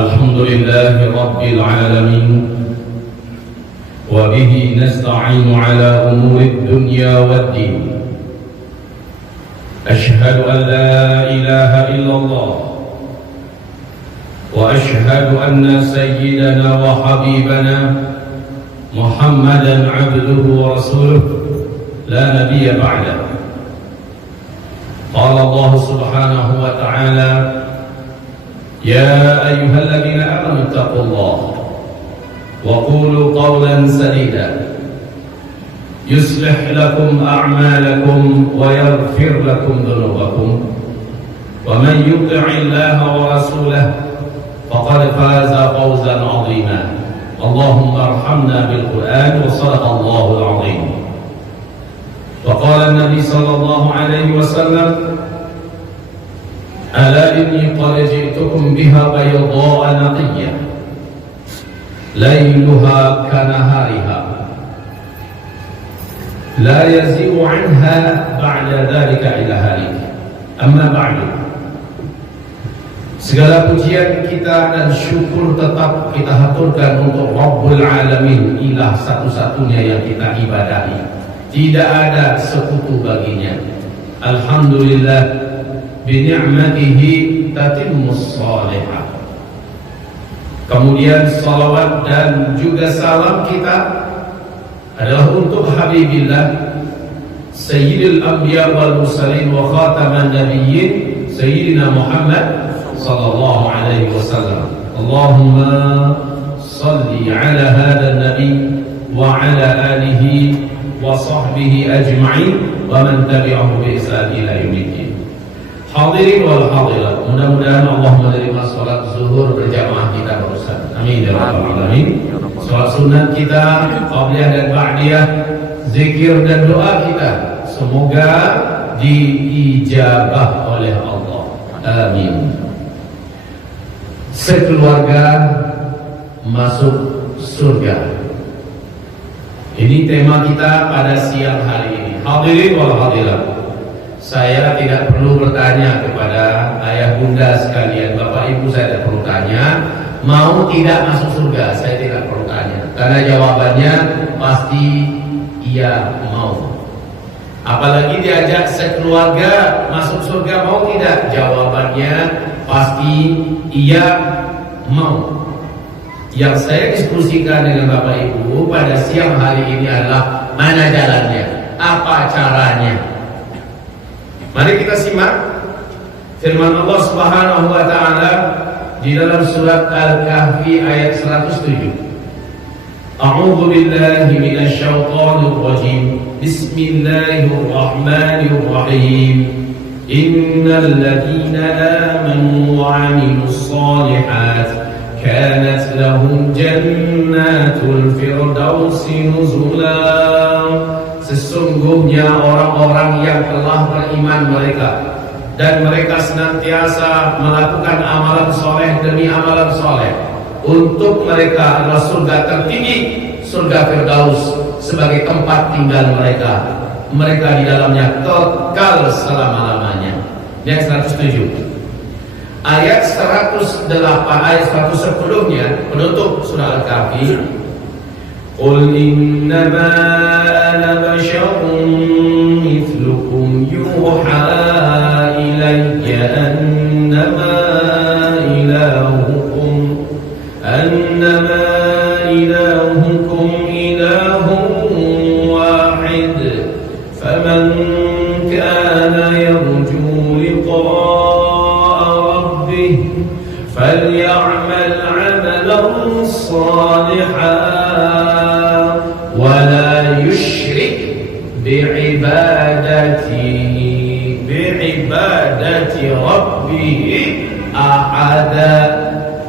الحمد لله رب العالمين وبه نستعين على أمور الدنيا والدين أشهد أن لا إله إلا الله وأشهد أن سيدنا وحبيبنا محمدا عبده ورسوله لا نبي بعده. قال الله سبحانه وتعالى يا أيها الذين آمنوا اتقوا الله وقولوا قولا سديدا يصلح لكم أعمالكم ويغفر لكم ذنوبكم ومن يطع الله ورسوله فقد فاز فوزا عظيما. اللهم ارحمنا بالقرآن وصدق الله العظيم. وقال النبي صلى الله عليه وسلم ألا إني قد جئتكم بها بيضاء نقية ليلها كنهارها لا يزيغ عنها بعد ذلك إلا هالك. أما بعد, segala pujian kita dan syukur tetap kita haturkan untuk Rabbul Alamin, ilah satu-satunya yang kita ibadahi, tidak ada sekutu baginya. Alhamdulillah bini'matihi tatimmus salihah. Kemudian salawat dan juga salam kita adalah untuk Habibillah Sayyidil Anbiya wal Mursalin wa Khataman Nabiyyin Sayyidina Muhammad sallallahu alaihi wasallam. Allahumma salli ala hadha nabi wa ala alihi wa sahbihi ajma'in wa man tabi'ahu bi ihsan ila yaumiddin. Hadirin wal hadirat, mudah-mudahan Allah menerima salat zuhur berjamaah kita barusan. Amin ya rabbal alamin. Salat sunat kita qabliyah dan ba'diyah, zikir dan doa kita semoga diijabah oleh Allah. Amin. Sekeluarga masuk surga. Ini tema kita pada siang hari ini. Hadirin wal hadirat, saya tidak perlu bertanya kepada ayah bunda sekalian, bapak ibu, saya tidak perlu tanya mau tidak masuk surga, saya tidak perlu tanya, karena jawabannya pasti iya mau. Apalagi diajak sekeluarga masuk surga, mau tidak, jawabannya pasti iya mau. Yang saya diskusikan dengan bapak ibu pada siang hari ini adalah mana jalannya, apa caranya. Mari kita simak firman Allah Subhanahu wa taala di dalam surat Al-Kahfi ayat 107. A'udzu billahi minasy syaithanir rajim. Bismillahirrahmanirrahim. Innal ladzina amanu wa 'amilus shalihat kanat lahum jannatul firdausi nuzula. Sesungguhnya orang-orang yang telah beriman mereka dan mereka senantiasa melakukan amalan soleh demi amalan soleh, untuk mereka adalah surga tertinggi, surga Firdaus sebagai tempat tinggal mereka. Mereka di dalamnya kekal selama-lamanya. Yang 107. Ayat 108, ayat 110-nya penutup surah Al-Kahfi. Qul innama ana basyarun mithlukum yuha ilayya annama ilahukum ilahun wahid faman kana yarju liqa'a rabbih falyamal 'amalan salihan wa la yushrik bi'ibadati rabbih ahada.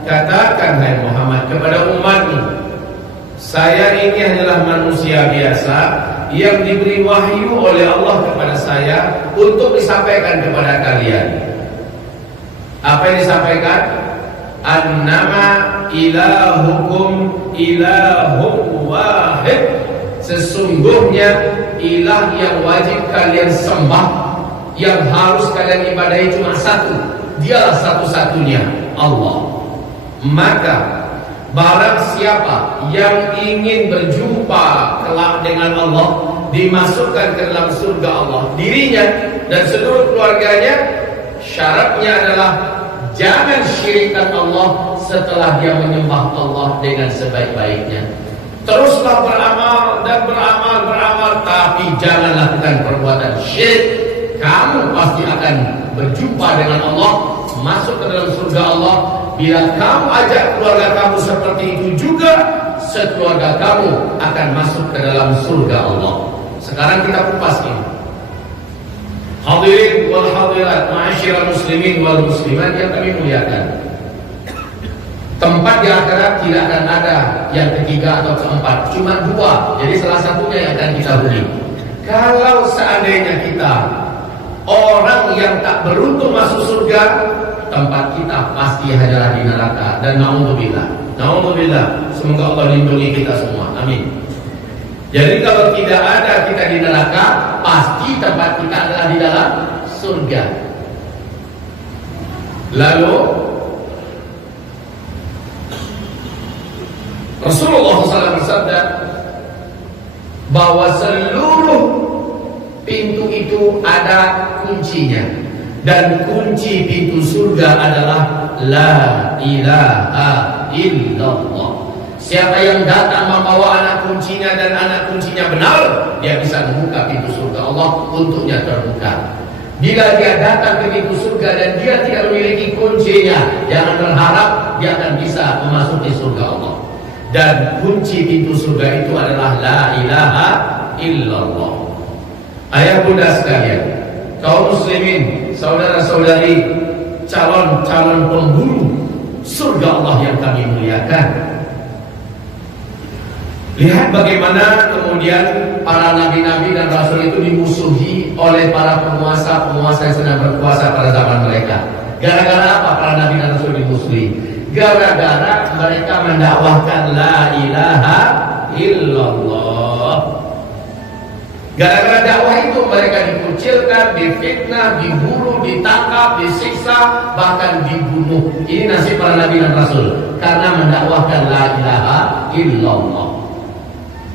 Katakan hai Muhammad kepada umatmu, saya ini hanyalah manusia biasa yang diberi wahyu oleh Allah kepada saya untuk disampaikan kepada kalian. Apa yang disampaikan? Annama ilahukum ilahun wahid. Sesungguhnya ilah yang wajib kalian sembah, yang harus kalian ibadahi cuma satu. Dialah satu-satunya Allah. Maka barang siapa yang ingin berjumpa kelak dengan Allah, dimasukkan ke dalam surga Allah, dirinya dan seluruh keluarganya, syaratnya adalah jangan syirikkan Allah setelah dia menyembah Allah dengan sebaik-baiknya. Teruslah beramal dan beramal, tapi jangan lakukan perbuatan syirik. Kamu pasti akan berjumpa dengan Allah, masuk ke dalam surga Allah. Bila kamu ajak keluarga kamu seperti itu juga, sekeluarga kamu akan masuk ke dalam surga Allah. Sekarang kita kupas ini. Hadirin wal hadirat, ma'asyiral muslimin wal muslimat yang kami muliakan. Tempat di akhirat tidak akan ada yang ketiga atau keempat, cuma dua. Jadi salah satunya yang akan kita huni. Kalau seandainya kita orang yang tak beruntung masuk surga, tempat kita pasti adalah di neraka. Dan naudzubillah, semoga Allah lindungi kita semua, amin. Jadi kalau tidak ada kita di neraka, pasti tempat kita adalah di dalam surga. Lalu Rasulullah SAW bersabda bahwa seluruh pintu itu ada kuncinya, dan kunci pintu surga adalah la ilaha illallah. Siapa yang datang membawa anak kuncinya dan anak kuncinya benar, dia bisa membuka pintu surga Allah, untuknya terbuka. Bila dia datang ke pintu surga dan dia tidak memiliki kuncinya, jangan berharap dia akan bisa memasuki surga Allah. Dan kunci pintu surga itu adalah la ilaha illallah. Ayah bunda sekalian, kaum muslimin, saudara-saudari, calon-calon pemburu surga Allah yang kami muliakan. Lihat bagaimana kemudian para nabi-nabi dan rasul itu dimusuhi oleh para penguasa-penguasa yang sedang berkuasa pada zaman mereka. Gara-gara apa para nabi dan rasul dimusuhi? Gara-gara mereka mendakwahkan la ilaha illallah. Gara-gara dakwah itu mereka dikucilkan, difitnah, dibunuh, ditangkap, disiksa, bahkan dibunuh. Ini nasib para nabi dan rasul karena mendakwahkan la ilaha illallah.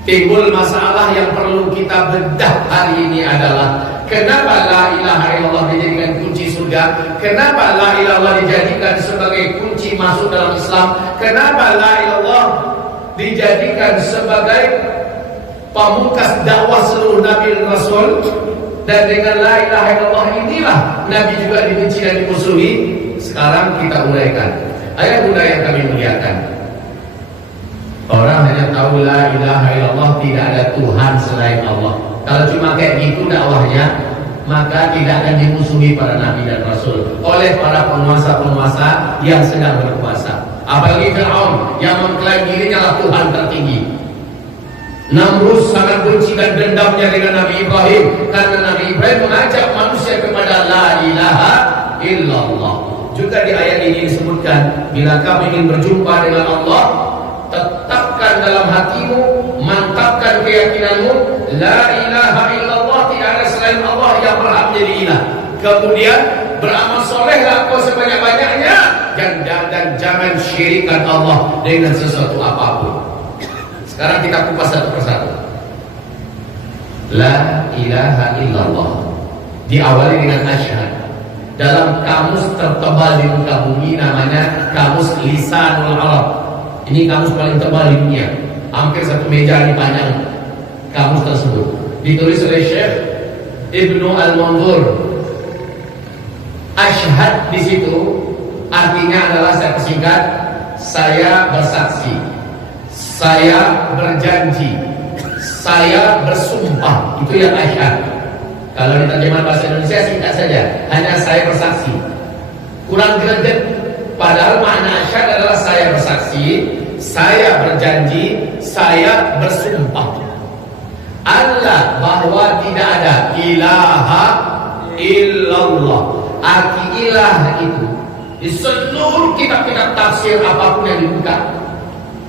Timbul masalah yang perlu kita bedah hari ini adalah kenapa la ilaha illallah dijadikan kunci surga? Kenapa la ilaha illallah dijadikan sebagai kunci masuk dalam Islam? Kenapa la ilallah dijadikan sebagai pamungkas dakwah seluruh nabi dan rasul? Dan dengan la ilaha illallah inilah nabi juga dibenci dan dimusuhi. Sekarang kita uraikan. Ayah bunda yang kami muliakan, orang hanya tahu la ilaha illallah, tidak ada Tuhan selain Allah. Kalau cuma kayak gitu dakwahnya, maka tidak akan dimusuhi para nabi dan rasul oleh para penguasa-penguasa yang sedang berkuasa. Apalagi Fir'aun yang mengklaim dirinya lah Tuhan tertinggi. Namrud sangat benci dan dendamnya dengan Nabi Ibrahim karena Nabi Ibrahim mengajak manusia kepada la ilaha illallah. Juga di ayat ini disebutkan, bila kamu ingin berjumpa dengan Allah, tetapkan dalam hatimu, mantapkan keyakinanmu, la ilaha illallah, tidak ada selain Allah yang berhak menjadi ilah. Kemudian beramal solehlah kau sebanyak-banyaknya, dan jangan syirikkan Allah dengan sesuatu apapun. Sekarang kita kupas satu persatu. La ilaha illallah diawali dengan asyhad. Dalam kamus tertebal di muka bumi namanya kamus lisanul Arab. Ini kamus paling tebal di dunia, hampir satu meja ini panjang kamus tersebut. Ditulis oleh Syekh Ibnu Al-Mandur. Asyhad di situ artinya adalah, saya persingkat, saya bersaksi, saya berjanji, saya bersumpah. Itu yang asyhad. Kalau diterjemahkan bahasa Indonesia singkat saja, hanya saya bersaksi. Kurang greget. Padahal makna asyhad adalah saya bersaksi, saya berjanji, saya bersumpah. Allah bahwa tidak ada ilaha illallah. Arti ilah itu di seluruh kitab-kitab tafsir apapun yang dibuka,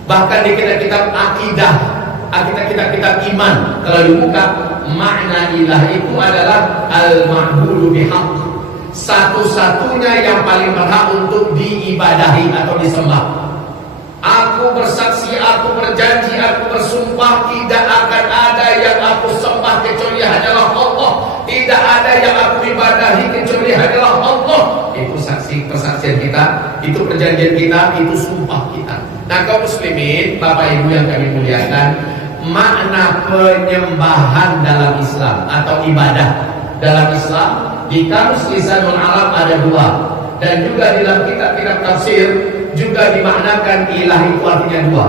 bahkan di kitab-kitab akidah, kitab-kitab iman, kalau dibuka, makna ilah itu adalah al-ma'budu bihaq, satu-satunya yang paling berhak untuk diibadahi atau disembah. Aku bersaksi, aku berjanji, aku bersumpah, tidak akan ada yang aku sembah kecuali hanyalah Allah. Tidak ada yang aku ibadahi kecuali hanyalah Allah. Itu saksi persaksian kita, itu perjanjian kita, itu sumpah kita. Nah, kaum muslimin, Bapak Ibu yang kami muliakan, makna penyembahan dalam Islam atau ibadah dalam Islam di kamus lisanul Arab ada dua, dan juga dalam kitab-kitab tafsir juga dimaknakan ilah itu artinya dua.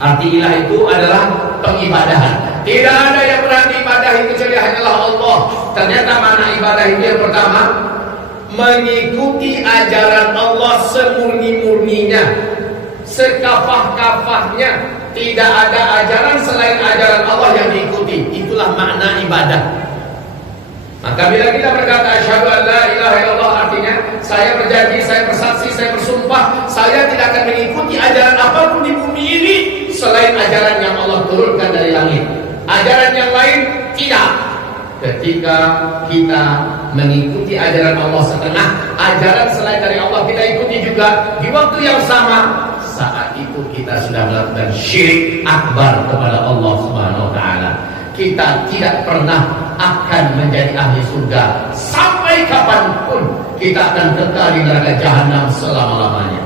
Arti ilah itu adalah pengibadahan. Tidak ada yang berhak diibadahi kecuali hanyalah Allah. Ternyata makna ibadah itu yang pertama, mengikuti ajaran Allah semurni-murninya, sekafah-kafahnya. Tidak ada ajaran selain ajaran Allah yang diikuti. Itulah makna ibadah. Maka bila kita berkata asyhadu an la ilaha illallah, artinya saya berjanji, saya bersaksi, saya bersumpah, saya tidak akan mengikuti ajaran apapun di bumi ini selain ajaran yang Allah turunkan dari langit. Ajaran yang lain tidak. Ketika kita mengikuti ajaran Allah setengah, ajaran selain dari Allah kita ikuti juga di waktu yang sama, saat itu kita sudah melakukan syirik akbar kepada Allah Subhanahu wa taala. Kita tidak pernah akan menjadi ahli surga sampai kapanpun. Kita akan kekal di neraka jahanam selama-lamanya.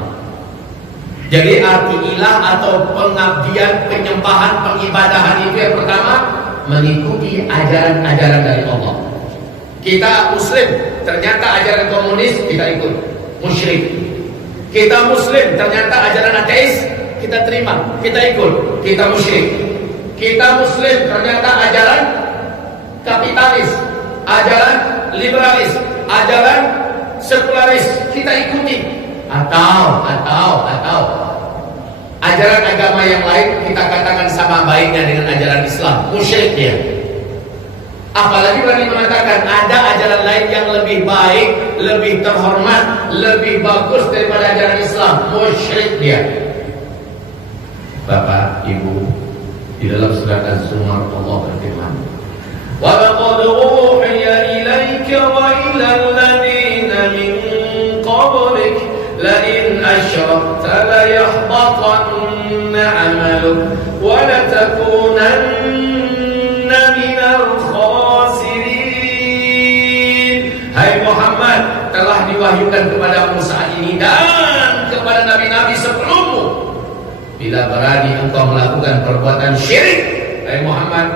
Jadi arti ilah atau pengabdian, penyembahan, pengibadahan itu yang pertama, mengikuti ajaran-ajaran dari Allah. Kita muslim, ternyata ajaran komunis kita ikut, musyrik. Kita muslim, ternyata ajaran ateis kita terima, kita ikut, kita musyrik. Kita muslim, ternyata ajaran kapitalis, ajaran liberalis, ajaran sekularis kita ikuti. Atau ajaran agama yang lain kita katakan sama baiknya dengan ajaran Islam, musyrik dia. Apalagi berani mengatakan ada ajaran lain yang lebih baik, lebih terhormat, lebih bagus daripada ajaran Islam, musyrik dia. Bapak, Ibu, di dalam surat Az-Zumar Allah berfirman, "Wa laqad uhiya ilaika wa ilal ladzina min qablik la in asyrakta la yahbatanna 'amaluk wa la takunanna minal khasirin." Hai Muhammad, telah diwahyukan kepada Musa ini dan kepada nabi-nabi sebelummu, bila berani engkau melakukan perbuatan syirik, hai Muhammad,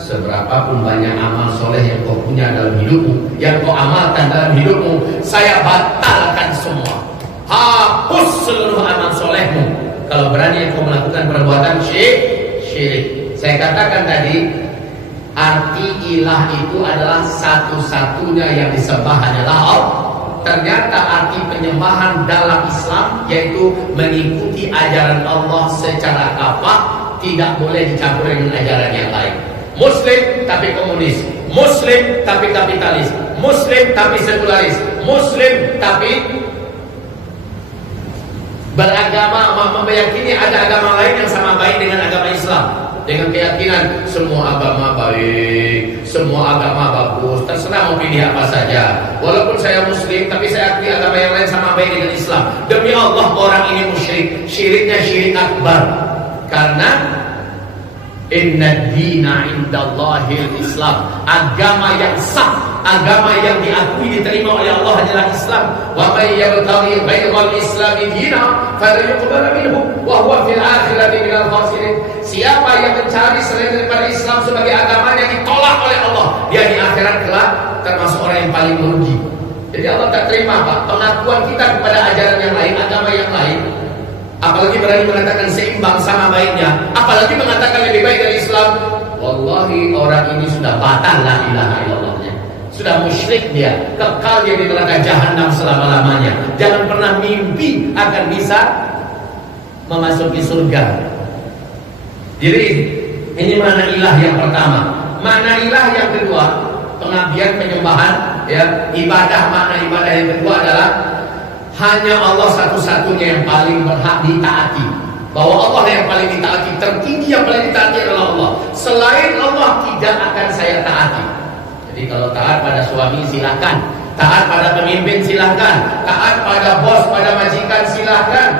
seberapapun banyak amal soleh yang kau punya dalam hidupmu, yang kau amalkan dalam hidupmu, saya batalkan semua. Hapus seluruh amal solehmu kalau berani engkau melakukan perbuatan syirik. Saya katakan tadi, arti ilah itu adalah satu-satunya yang disembah hanyalah Allah. Ternyata arti penyembahan dalam Islam yaitu mengikuti ajaran Allah secara kafah, tidak boleh dicampur dengan ajaran yang lain. Muslim tapi komunis, Muslim tapi kapitalis, Muslim tapi sekularis, Muslim tapi beragama, meyakini ada agama lain yang sama baik dengan agama Islam, dengan keyakinan semua agama baik, semua agama bagus, terserah mau pilih apa saja. Walaupun saya muslim, tapi saya akui agama yang lain sama baik dengan Islam. Demi Allah, orang ini musyrik, syiriknya syirik akbar. Karena inna dina indallahil Islam, agama yang sah, agama yang diakui diterima oleh Allah adalah Islam. Wa may yabtaghi ghairal islami dina fala yuqbal minhu wa huwa fil akhirati minal khasirin. Siapa yang mencari selain daripada Islam sebagai agamanya ditolak oleh Allah, dia di akhirat kelak termasuk orang yang paling merugi. Jadi Allah tak terima Pak pengakuan kita kepada ajaran yang lain, agama yang lain. Apalagi berani mengatakan seimbang sama baiknya, apalagi mengatakan lebih baik dari Islam. Wallahi orang ini sudah batal la ilaha illallahnya, sudah musyrik dia, kekal dia di neraka jahanam selama-lamanya. Jangan pernah mimpi akan bisa memasuki surga. Jadi ini makna ilah yang pertama. Makna ilah yang kedua, pengabdian, penyembahan, ya, ibadah. Makna ibadah yang kedua adalah hanya Allah satu-satunya yang paling berhak ditaati. Bahwa Allah yang paling ditaati, tertinggi yang paling ditaati adalah Allah. Selain Allah tidak akan saya taati. Jadi kalau taat pada suami silakan, taat pada pemimpin silakan, taat pada bos, pada majikan silakan,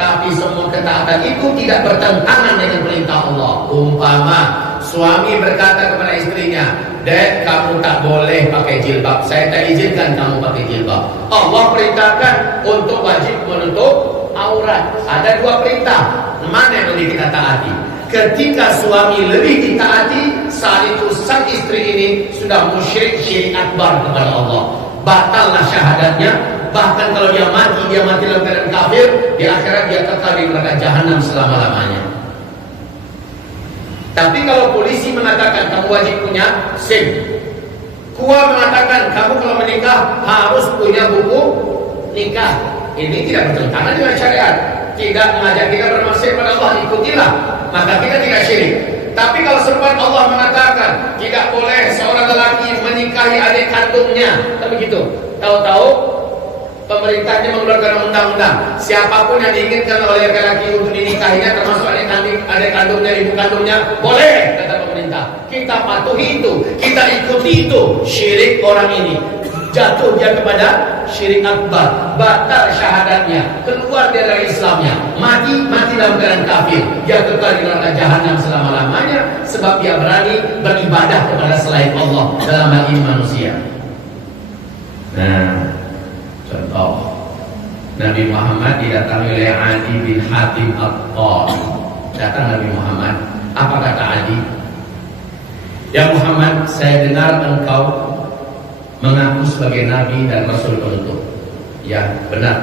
tapi semua ketaatan itu tidak bertentangan dengan perintah Allah. Umpama suami berkata kepada istrinya, "Dek, kamu tak boleh pakai jilbab. Saya tak izinkan kamu pakai jilbab." Allah perintahkan untuk wajib menutup aurat. Ada dua perintah. Mana yang lebih kita taati? Ketika suami lebih ditaati, saat itu sang istri ini sudah musyrik syirik akbar kepada Allah. Batallah syahadatnya. Bahkan kalau dia mati dalam keadaan kafir, di akhirat dia kekal di neraka jahanam selama-lamanya. Tapi kalau polisi mengatakan kamu wajib punya SIM, KUA mengatakan kamu kalau menikah harus punya buku nikah, ini tidak bertentangan dengan syariat, tidak mengajak kita bermaksiat pada Allah, ikutilah, maka kita tidak syirik. Tapi kalau sempat Allah mengatakan tidak boleh seorang lelaki menikahi adik kandungnya, kan begitu? Tahu-tahu pemerintahnya mengeluarkan undang-undang, siapapun yang diinginkan oleh laki-laki untuk dinikahinya, termasuk adik kandungnya, ibu kandungnya, boleh, kata pemerintah. Kita patuhi itu, kita ikuti itu. Syirik orang ini, jatuh dia kepada syirik akbar, batal syahadatnya, keluar dari Islamnya, mati dalam keadaan kafir, dia kekal di neraka jahanam selama-lamanya, sebab dia berani beribadah kepada selain Allah dalam hal ini manusia. Nah, contoh, Nabi Muhammad didatangi oleh Adi bin Hatim At-Tai. Datang Nabi Muhammad, apa kata Adi? "Ya Muhammad, saya dengar engkau mengaku sebagai Nabi dan Rasul penutup." "Ya, benar."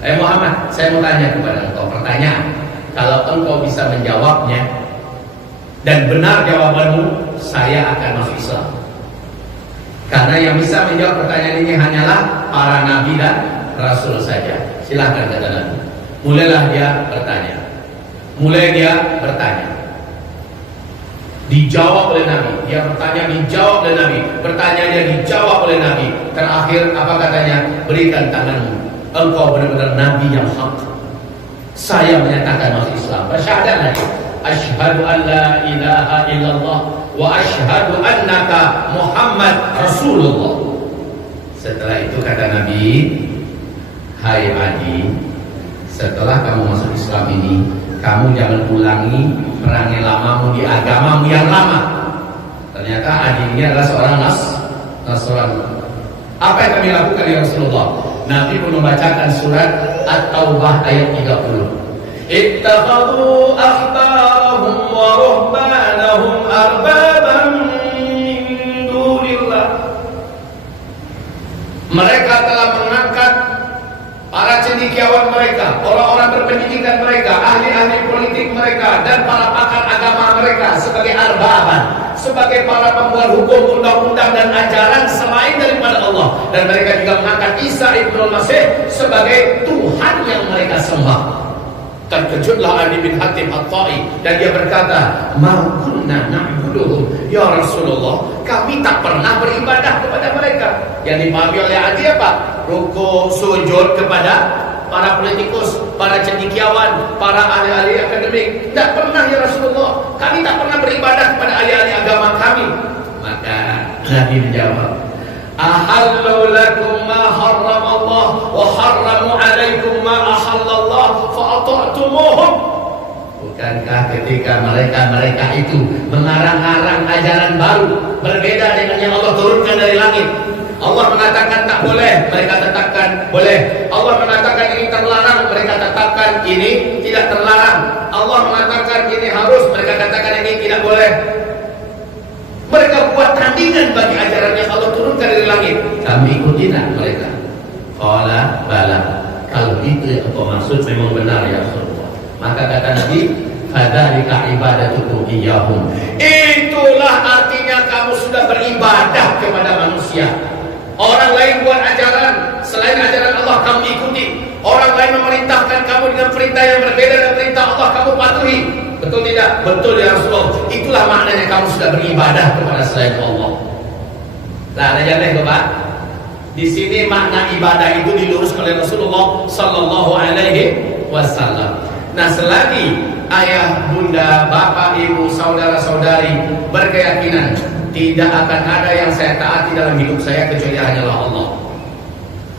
Muhammad, saya mau tanya kepada engkau pertanyaan. Kalau engkau bisa menjawabnya dan benar jawabanmu, saya akan masuk Islam. Karena yang bisa menjawab pertanyaan ini hanyalah para nabi dan rasul saja. Silahkan, kata Nabi. Mulailah dia bertanya. Dijawab oleh Nabi. Dia bertanya, dijawab oleh Nabi. Bertanya, dia dijawab oleh Nabi. Terakhir apa katanya? "Berikan tanganmu. Engkau benar-benar Nabi yang hak. Saya menyatakan masuk Islam." Bersyahadat lagi. "Asyhadu an la ilaha illallah wa asyhadu annaka Muhammad Rasulullah." Setelah itu kata Nabi, "Hai Adi, setelah kamu masuk Islam ini, kamu jangan ulangi perangai lamamu di agamamu yang lama." Ternyata Adi ini adalah seorang Nasrani. Apa yang kami lakukan ya Rasulullah? Nabi pun membacakan surat At-Taubah ayat 30. "Ittakhadhu ahbarahum wa ruhbanahum arbaban min dunillah." Mereka telah mengangkat para cendekiawan mereka, orang-orang berpendidikan mereka, ahli-ahli politik mereka, dan para pakar agama mereka sebagai arbaban, sebagai para pembuat hukum, undang-undang dan ajaran selain daripada Allah. Dan mereka juga mengangkat Isa ibnul Masih sebagai Tuhan yang mereka sembah. Terkejutlah Adi bin Hatim At-Tai dan dia berkata, "Ma kunna na'buduhum ya Rasulullah, kami tak pernah beribadah kepada mereka." Yang dipahami oleh Adi apa? Rukuk, sujud kepada para politikus, para cendekiawan, para ahli-ahli akademik. Tak pernah ya Rasulullah, kami tak pernah beribadah kepada ahli-ahli agama kami. Maka Nabi menjawab, "Ahallu lakum ma harram Allah wa harramu alaikum ma ahallallah fa ata'tumuhum." Bukankah ketika mereka itu mengarang-arang ajaran baru berbeda dengan yang Allah turunkan dari langit, Allah mengatakan tak boleh, mereka tetapkan boleh. Allah mengatakan ini terlarang, mereka tetapkan ini tidak terlarang. Allah mengatakan ini harus, mereka katakan ini tidak boleh. Mereka buat tandingan bagi ajaran yang Allah turunkan dari langit. Kami ikutilah mereka. Qala bala. Kalau itu yang engkau maksud memang benar ya Rasulullah. Maka kata Nabi, fadzalika ibadatukum iyyahum. Itulah artinya kamu sudah beribadah kepada manusia. Orang lain buat ajaran selain ajaran Allah, kamu ikuti. Orang lain memerintahkan kamu dengan perintah yang berbeda dengan perintah Allah, kamu patuhi. Betul tidak? Betul ya Rasulullah. Itulah maknanya kamu sudah beribadah kepada selain Allah. Nah, ada jalan Bapak. Di sini makna ibadah itu diluruskan oleh Rasulullah Sallallahu Alaihi Wasallam. Nah, selagi ayah, bunda, bapak, ibu, saudara-saudari berkeyakinan tidak akan ada yang saya taati dalam hidup saya kecuali hanyalah Allah.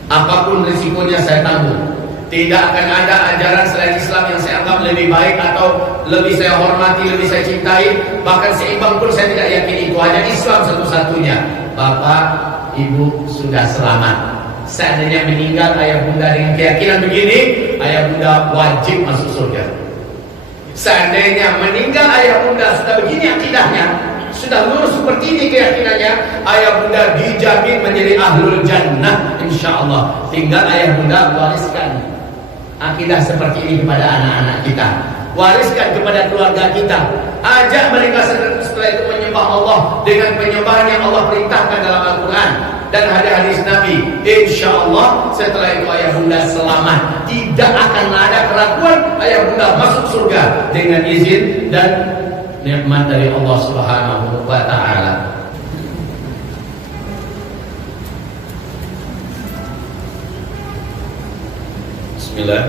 Apapun risikonya saya tanggung. Tidak akan ada ajaran selain Islam yang saya anggap lebih baik atau lebih saya hormati, lebih saya cintai. Bahkan seimbang pun saya tidak yakin itu. Hanya Islam satu-satunya. Bapak, Ibu sudah selamat. Seandainya meninggal ayah bunda dengan keyakinan begini, ayah bunda wajib masuk surga. Seandainya meninggal ayah bunda sudah begini akidahnya, sudah lurus seperti ini keyakinannya, ayah bunda dijamin menjadi ahlul jannah insyaallah. Tinggal ayah bunda wariskan akidah seperti ini kepada anak-anak kita, wariskan kepada keluarga kita, ajak mereka setelah itu menyembah Allah dengan penyembahan yang Allah perintahkan dalam Al-Quran dan hadis Nabi. Insyaallah setelah itu ayah bunda selamat, tidak akan ada keraguan, ayah bunda masuk surga dengan izin dan nikmat dari Allah Subhanahu wa taala. Bismillah.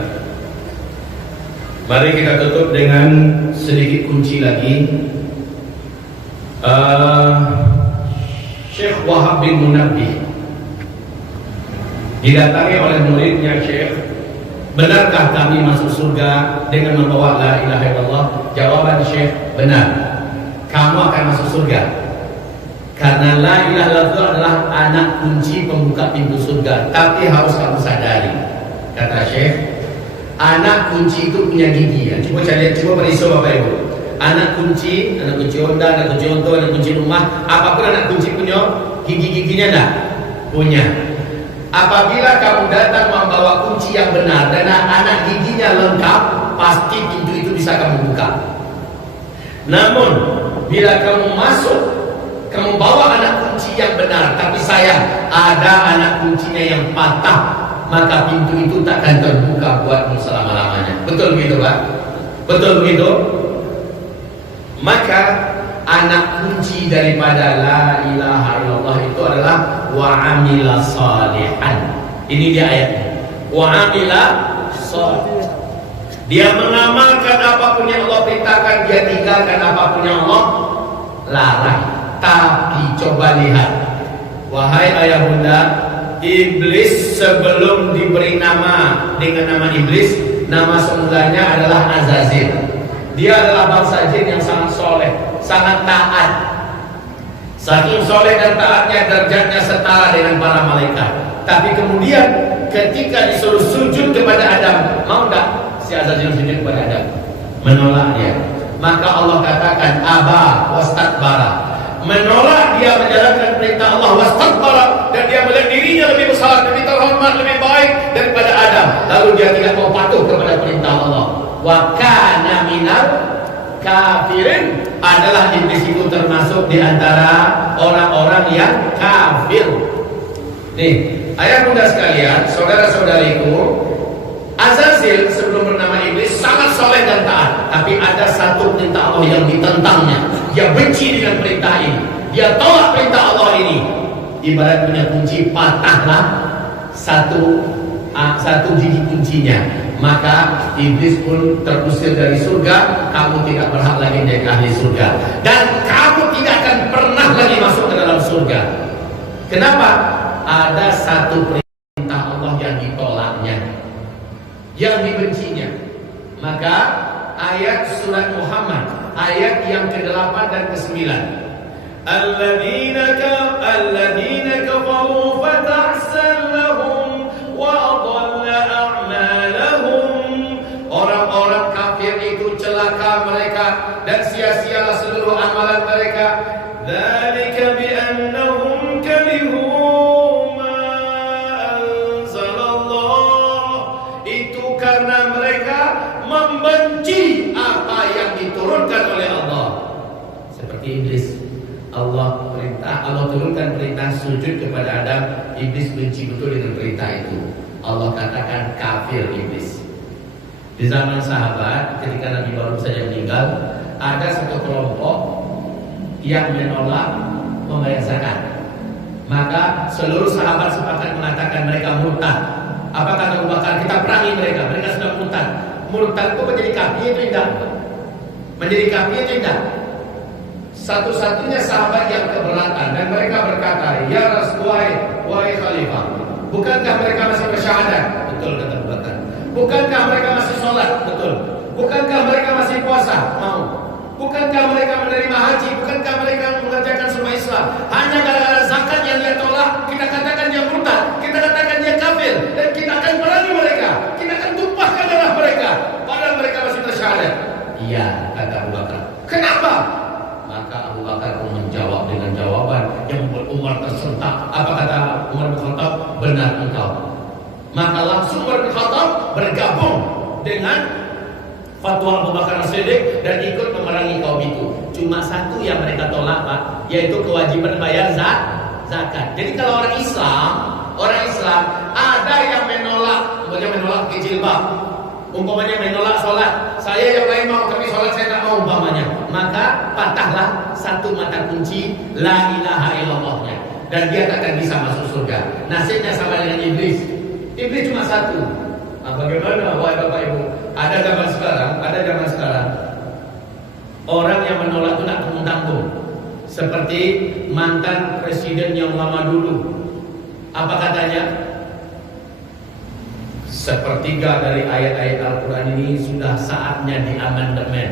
Mari kita tutup dengan sedikit kunci lagi. Syekh Wahab bin Munabbih didatangi oleh muridnya Syekh, benarkah kami masuk surga dengan membawa la ilaha illallah? Jawaban Syekh, benar. Kamu akan masuk surga karena la ilaha illallah adalah anak kunci pembuka pintu surga. Tapi harus kamu sadari, kata Syekh, anak kunci itu punya gigi ya. Coba cari, coba periso Bapak Ibu. Anak kunci Honda, anak kunci Honda, anak kunci rumah, apapun anak kunci punya gigi-giginya enggak? Punya. Apabila kamu datang membawa kunci yang benar dan anak giginya lengkap, pasti pintu itu bisa kamu buka. Namun bila kamu masuk, kamu bawa anak kunci yang benar, tapi sayang ada anak kuncinya yang patah, maka pintu itu takkan terbuka buatmu selama-lamanya. Betul begitu Pak? Betul begitu? Maka anak kunci daripada la ilaha illallah itu adalah wa amila salihan. Ini dia ayatnya. Wa amila salihan. Dia mengamalkan apapun yang Allah perintahkan, dia tinggalkan apapun yang Allah larang. Tapi coba lihat, wahai ayah bunda, iblis sebelum diberi nama dengan nama iblis, nama semulanya adalah Azazil. Dia adalah bangsa jin yang sangat soleh, sangat taat. Saking soleh dan taatnya, derajatnya setara dengan para malaikat. Tapi kemudian ketika disuruh sujud kepada Adam, mau tak si Azazil sujud kepada Adam? Menolak dia. Maka Allah katakan aba wastakbara, menolak dia menjalankan perintah Allah, wastakbara, dan dia melihat dirinya lebih besar, lebih terhormat, lebih baik daripada Adam. Lalu dia tidak mau patuh kepada perintah Allah. Wa kana minal kafirin, adalah iblis itu termasuk di antara orang-orang yang kafir. Nih, ayah bunda sekalian, saudara-saudariku, Azazil sebelum bernama iblis sangat soleh dan taat, tapi ada satu perintah Allah yang ditentangnya. Dia benci dengan perintah ini, dia tolak perintah Allah ini. Ibarat punya kunci, patahlah satu gigi kuncinya, maka iblis pun terusir dari surga. Kamu tidak berhak lagi menjadi ahli surga, dan kamu tidak akan pernah lagi masuk ke dalam surga. Kenapa? Ada satu perintah Allah yang ditolaknya, yang dibencinya. Maka ayat surat Muhammad, ayat yang ke-8 dan ke-9, Alladzina kafaru fatahsan lahum wa adalla a'malahum. Orang-orang kafir itu celaka mereka dan sia-sialah seluruh amalan mereka. Dzalika bi annahum karihu ma anzalallah. Itu karena mereka membenci apa yang diturunkan oleh Allah. Seperti iblis, Allah turunkan perintah sujud kepada Adam, iblis benci betul dengan perintah itu. Allah katakan kafir iblis. Di zaman sahabat, ketika Nabi baru saja meninggal, ada satu kelompok yang menolak membayar zakat. Maka seluruh sahabat sepakat mengatakan mereka murtad. Apa kata Abu Bakar? Kita perangi mereka. Mereka sudah murtad. Murtad itu menjadi kafir itu tidak? Menjadi kafir itu tidak? Satu-satunya sahabat yang keberatan, dan mereka berkata, ya Rasulullah, wahai Khalifah, bukankah mereka masih bersyahadat? Betul, kata Abu Bakar. Bukankah mereka masih sholat? Betul. Bukankah mereka masih puasa? Mau. Bukankah mereka menerima haji? Bukankah mereka mengerjakan semua Islam? Hanya gara-gara zakat yang dia tolak, kita katakan dia murtad, kita katakan dia kafir, dan kita akan perangi mereka, kita akan tumpahkan darah mereka, padahal mereka masih bersyahadat. Iya, kata Abu Bakar. Kenapa? Maka Abu Bakar pun menjawab dengan jawaban yang membuat Umar tersentak. Apa kata Umar bin Khattab? Benar engkau. Maka langsung Umar bin Khattab bergabung dengan fatwa Abu Bakar As-Siddiq dan ikut memerangi kaum itu. Cuma satu yang mereka tolak, Pak, yaitu kewajiban bayar zakat. Jadi kalau orang Islam ada yang menolak, menolak ke jilbab, umpamanya menolak sholat. Saya yang lain mau, tapi sholat saya tak mau umpamanya. Maka patahlah satu mata kunci la ilaha illallahnya, dan dia tak akan bisa masuk surga. Nasibnya sama dengan iblis. Iblis cuma satu. Nah, bagaimana wahai Bapak Ibu? Ada zaman sekarang orang yang menolak itu tak tanggung-tanggung. Seperti mantan presiden yang lama dulu. Apa katanya? Sepertiga dari ayat-ayat Al-Quran ini sudah saatnya diamandemen.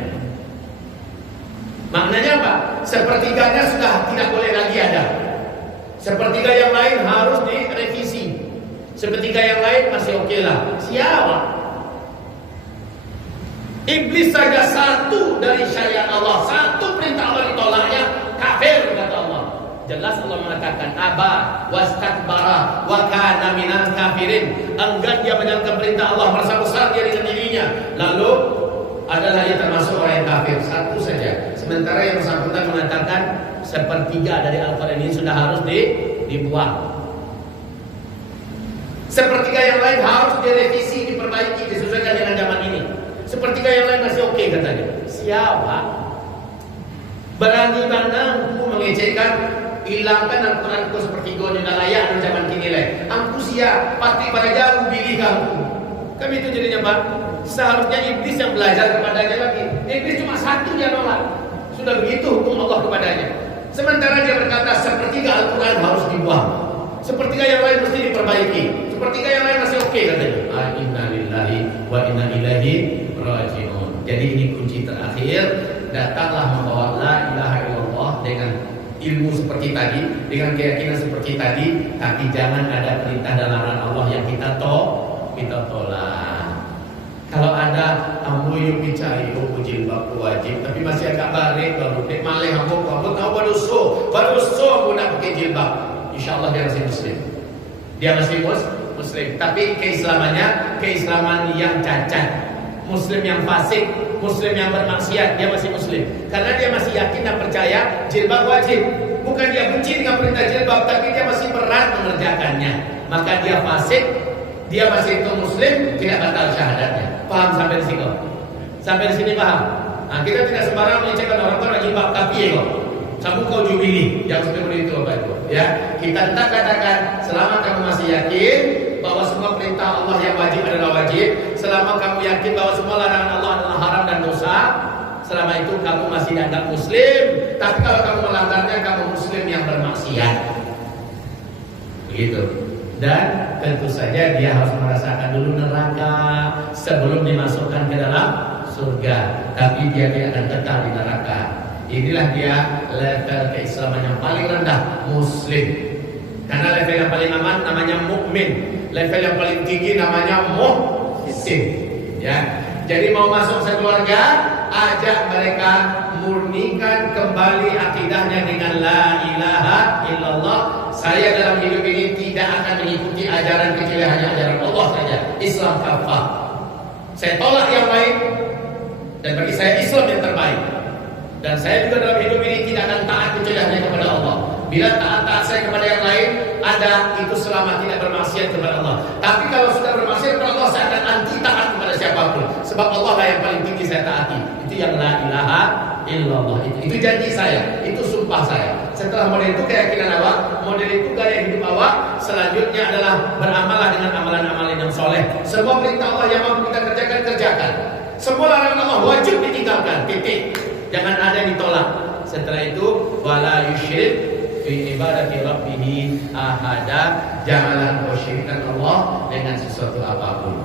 Maknanya apa? Sepertiganya sudah tidak boleh lagi ada. Sepertiga yang lain harus direvisi. Sepertiga yang lain masih oke lah. Siapa? Iblis saja satu dari syariat Allah, satu perintah Allah ditolaknya, kafir kata Allah. Jelas Allah mengatakan aba wastakbara wa kana minal kafirin. Enggan dia menjalankan perintah Allah, merasa besar dia dengan dirinya. Lalu adalah dia termasuk orang yang kafir. Satu saja. Sementara yang bersangkutan mengatakan sepertiga dari Al-Quran ini sudah harus dibuang. Sepertiga yang lain harus direvisi, diperbaiki, disesuaikan dengan zaman ini. Sepertiga yang lain masih oke katanya. Siapa? Berani banangku mengecehkan, hilangkan Al-Quranku seperti goni dan layak di zaman kini lah. Angku siap, pasti pada jauh pilih kamu. Kami itu jadinya Pak. Seharusnya iblis yang belajar kepadanya lagi. Iblis cuma satu dia nolak. Sudah begitu hukum Allah kepadanya. Sementara dia berkata sepertiga Al-Quran harus dibuang, sepertiga yang lain mesti diperbaiki, sepertiga yang lain masih oke katanya. Inna lillahi wa inna ilaihi raji'un. Jadi ini kunci terakhir. Datanglah membawa la ilaha illallah dengan ilmu seperti tadi, dengan keyakinan seperti tadi, tapi jangan ada perintah dan larangan Allah yang kita tolak. Kalau ada ambo yang bicara jilbab wajib, tapi masih agak balik baru dek malih ambo tahu baru so nak pakai jilbab. Insyaallah dia masih muslim. Dia masih muslim, tapi keislaman yang cacat. Muslim yang fasik, muslim yang bermaksiat, dia masih muslim. Karena dia masih yakin dan percaya jilbab wajib. Bukan dia benci dengan perintah jilbab, tapi dia masih berat mengerjakannya. Maka dia fasik, dia masih itu muslim, tidak batal syahadatnya. Paham sampai di sini? Sampai di sini paham? Nah, kita tidak sembarang melecehkan orang tua jilbab tapi kok. Kamu kau jubili, yang seperti itu Bapak Ibu. Ya, kita tetap katakan selama kamu masih yakin bahwa semua perintah Allah yang wajib adalah wajib, selama kamu yakin bahwa semua larangan Allah adalah haram dan dosa, selama itu kamu masih dianggap muslim. Tapi kalau kamu melanggarnya, kamu muslim yang bermaksiat. Begitu. Dan tentu saja dia harus merasakan dulu neraka sebelum dimasukkan ke dalam surga. Tapi dia tidak akan kekal di neraka. Inilah dia level keislaman yang paling rendah, muslim. Karena level yang paling aman namanya mukmin, level yang paling tinggi namanya muhsin. Ya, jadi mau masuk sekeluarga, ajak mereka murnikan kembali akidahnya dengan la ilaha illallah. Saya dalam hidup ini tidak akan mengikuti ajaran kecuali hanya ajaran Allah saja, Islam kafah. Saya tolak yang lain, dan bagi saya Islam yang terbaik. Dan saya juga dalam hidup ini tidak akan taat kecuali hanya kepada Allah. Bila taat saya kepada yang lain, ada itu selama tidak bermaksiat kepada Allah. Tapi kalau sudah bermaksiat kepada Allah, saya akan anti taat kepada siapapun. Sebab Allah lah yang paling tinggi saya taati. Itu yang la ilaha illallah. Itu janji saya, itu sumpah saya. Setelah model itu keyakinan awak, model itu gaya hidup awak, selanjutnya adalah beramalah dengan amalan-amalan yang soleh. Semua perintah Allah yang mampu kita kerjakan. Semua larangan Allah wajib ditinggalkan. Titik. Jangan ada yang ditolak. Setelah itu wala yusyrik fi ibadati rabbih ahada. Janganlah kau syirikkan Allah dengan sesuatu apapun.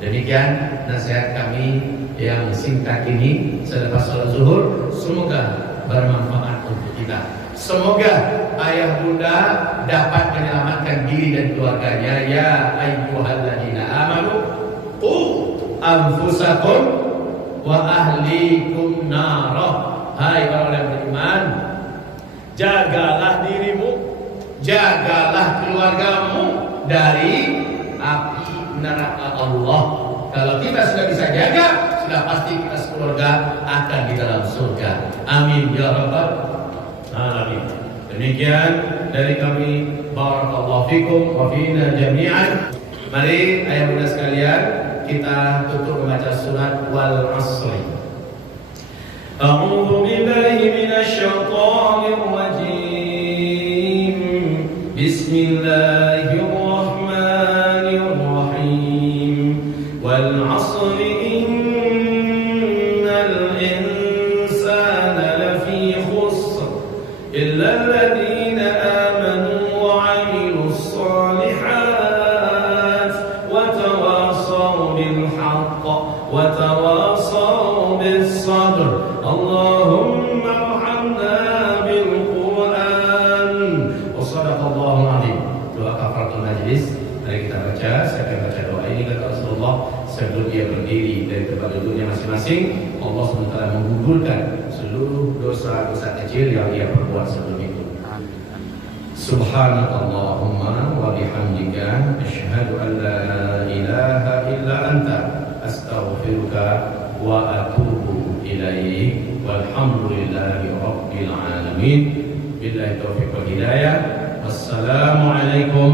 Demikian nasihat kami yang singkat ini selepas sholat zuhur. Semoga bermanfaat untuk kita. Semoga ayah bunda dapat menyelamatkan diri dan keluarganya. Ya ayyuhalladzina amanu qu anfusakum wa ahlikum narah. Hai orang yang beriman, jagalah dirimu, jagalah keluargamu dari api neraka Allah. Kalau kita sudah bisa jaga, sudah pasti kita sekeluarga akan di dalam surga. Amin ya rabbal alamin. Demikian dari kami, barakallahu fikum wa fina jami'an. Mari ayah bunda sekalian, kita tutup membaca surat Wal Asri. A'udzu billahi minasy syaithanir rajim. Bismillahirrahmanirrahim. Wal 'asri innal insana lafi khusr illa alladhina amanu wa 'amilus shalihat wa tawasaw bil haqq wa tawasaw bis sabr. Allahumma arhamna bil Qur'an. Wa sadaqallahul azim. Doa kafaratul majlis. Mari kita baca. Saya akan baca doa ini kata Rasulullah sebelum dia berdiri dari tempat duduknya masing-masing. Allah SWT menggugurkan seluruh dosa-dosa kecil yang dia perbuat sebelum itu. Subhanakallahumma wa bihamdika asyhadu an la ilaha illa anta astaghfiruka wa atubu ilaik. Walhamdulillahi rabbil alamin. Billahi taufiq wal hidayah. Wassalamualaikum